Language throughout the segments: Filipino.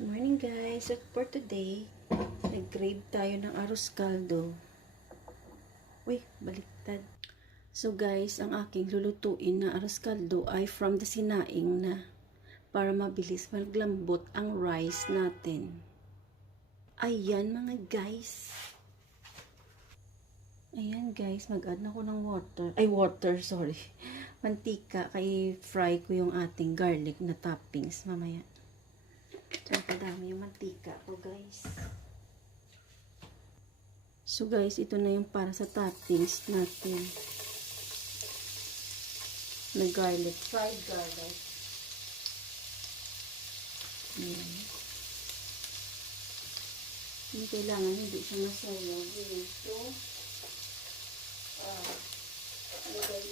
Good morning guys. So for today, nag-crave tayo ng arroz caldo. Uy, baliktad. So guys, ang aking lulutuin na arroz caldo ay from the sinaing na para mabilis maglambot ang rice natin. Ayan mga guys. Ayan guys, mag-add na ko ng water, sorry. Mantika, kay fry ko yung ating garlic na toppings mamaya. So, kadami yung mantika ko guys. So guys, ito na yung para sa toppings natin. Na garlic, fried garlic. Ayan. Hindi kailangan, hindi siya masayaw. Dito.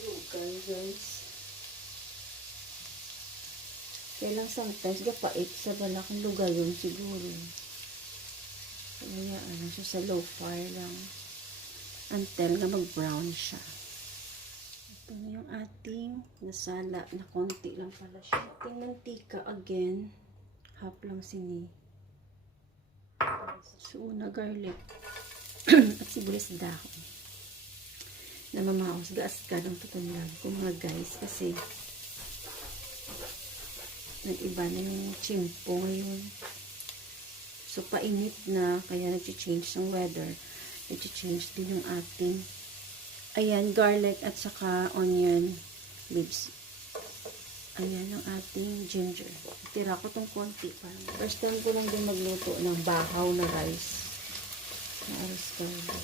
Lugay guys. Kailang sometimes gapait sa balakang lugayon siguro. Kaya ano siya sa low fire lang until na mag-brown siya. Ito na yung ating nasala na konti lang pala siya. Ating mantika again. Half lang sini. So una garlic at sibuyas dahon. Na mamaos gaas ka ng tutunlag ko mga guys kasi nag-iba na yung chimpo ngayon. So, painit na. Kaya nag-change ng weather. Nag-change din yung ating ayan, garlic at saka onion leaves. Ayan ang ating ginger. Tira ko tong konti. First time ko lang din magluto ng bahaw na rice. Na arroz caldo.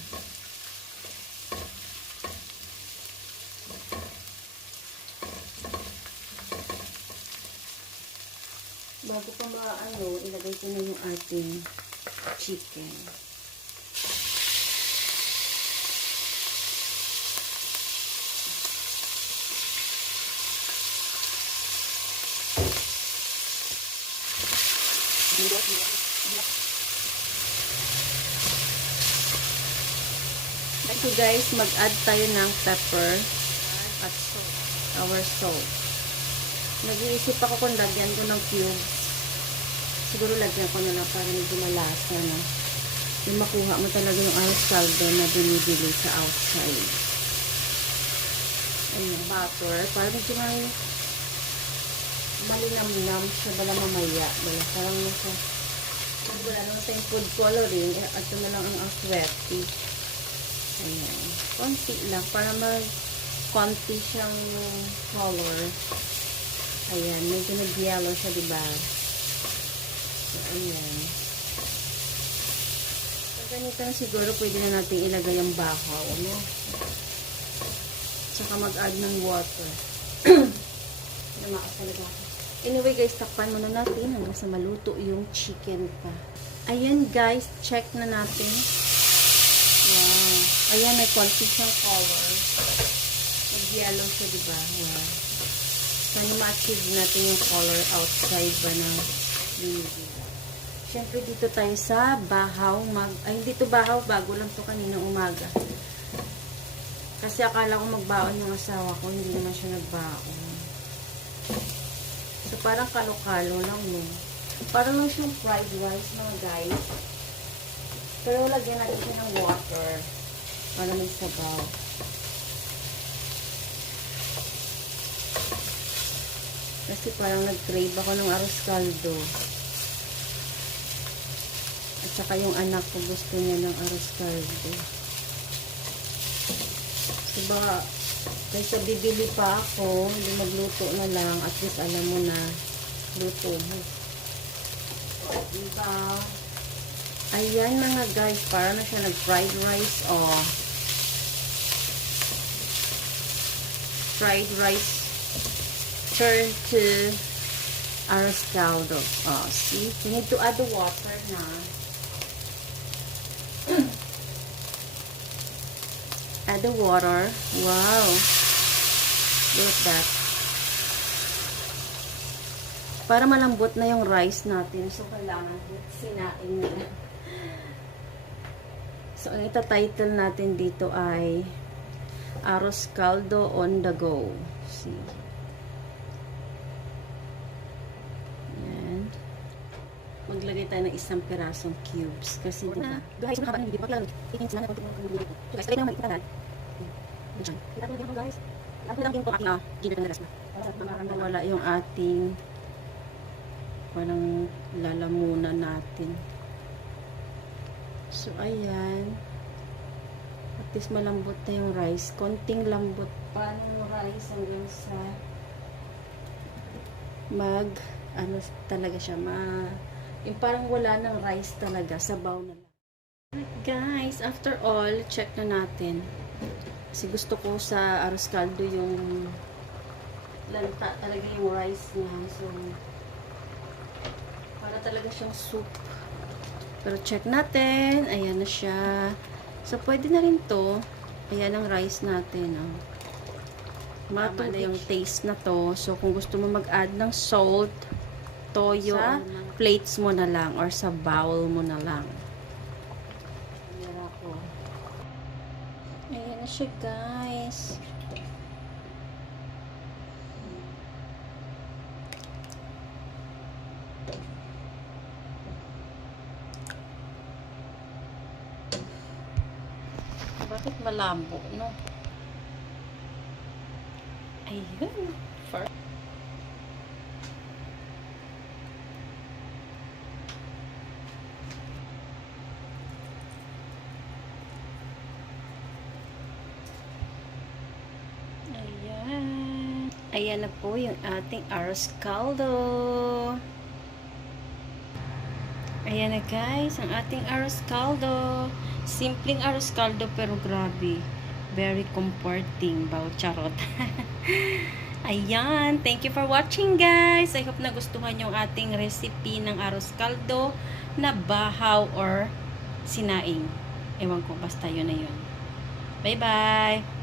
Bago pa maano, ilagay ko na yung ating chicken. So guys, mag-add tayo ng pepper at salt. Our salt. Nag-iisip ako kung lagyan ko ng cubes. Siguro lagyan ko na lang para medyo malasa, no? Yung makuha mo talaga yung arroz caldo na binibili sa outside. Ayun, butter. Para medyo may malinam-nam siya bala mamaya. Parang nasa wala naman tayong food coloring. At ito na lang ang aswerte. Ayan. Konti lang. Para konti siyang color. Ayan, medyo nag-yellow siya, diba? So, ayan. So, ganito na siguro, pwede na natin ilagay ang bahaw, no? Tsaka mag-add ng water. Namakas talaga ako. Anyway, guys, takpan muna natin hanggang sa maluto yung chicken pa. Ayan, guys, check na natin. Wow. Ayan, may konti siyang color. Nag-yellow siya, diba? Wow. Sana ma-achieve natin yung color outside ba na binibili. Siyempre dito tayo sa bahaw. Ay, dito bahaw. Bago lang to kanina umaga. Kasi akala ko magbaon yung asawa ko. Hindi naman siya nagbaon. So, parang kalo-kalo lang yun. Parang lang siyang fried rice mga guys. Pero lagyan natin siya ng water. Para may sabaw. Kasi parang nag-crave ako ng arroz caldo. At saka yung anak ko gusto niya ng arroz caldo. So baka, kaysa bibili pa ako, hindi magluto na lang, at least alam mo na, luto mo. Diba? Ayan mga guys, para na siya nag-fried rice, oh. Fried rice turn to arroz caldo. Oh, see? You need to add the water na. Add the water. Wow. Look at that. Para malambot na yung rice natin. So, kailangan sinain na. So, ang ita-title natin dito ay arroz caldo on the go. See? maglagay tayo ng isang pirasong cubes. Kasi diba? Guys, mahaba ng video. Pakilalo. Ikinsin na ng konti ng video. So guys, lagay na mag-ipagal. Diyan. Kita ko lang guys. Ako lang din po aking ginger na rasma. Para wala yung ating walang lalamunan natin. So, ayan. At least malambot na yung rice. Konting lambot pa ng rice hanggang sa ano talaga siya, yung parang wala ng rice talaga, sabaw na lang. Guys, after all, check na natin. Kasi gusto ko sa arroz caldo yung lanta talaga yung rice niya. So, para talaga siyang soup. Pero check natin. Ayan na siya. So, pwede na rin to. Ayan ang rice natin. Oh. Tama na yung taste na to. So, kung gusto mo mag-add ng salt, toyo, sa plates mo na lang or sa bowl mo na lang. Ayan na siya, guys. Bakit malabo, no? Ayun. Ayan. Ayan na po yung ating arroz caldo. Ayan na guys, ang ating arroz caldo. Simpleng arroz caldo pero grabe. Very comforting. Bao charot. Ayan. Thank you for watching guys. I hope nagustuhan yung ating recipe ng arroz caldo na bahaw or sinaing. Ewan ko, basta yun na yun. Bye bye!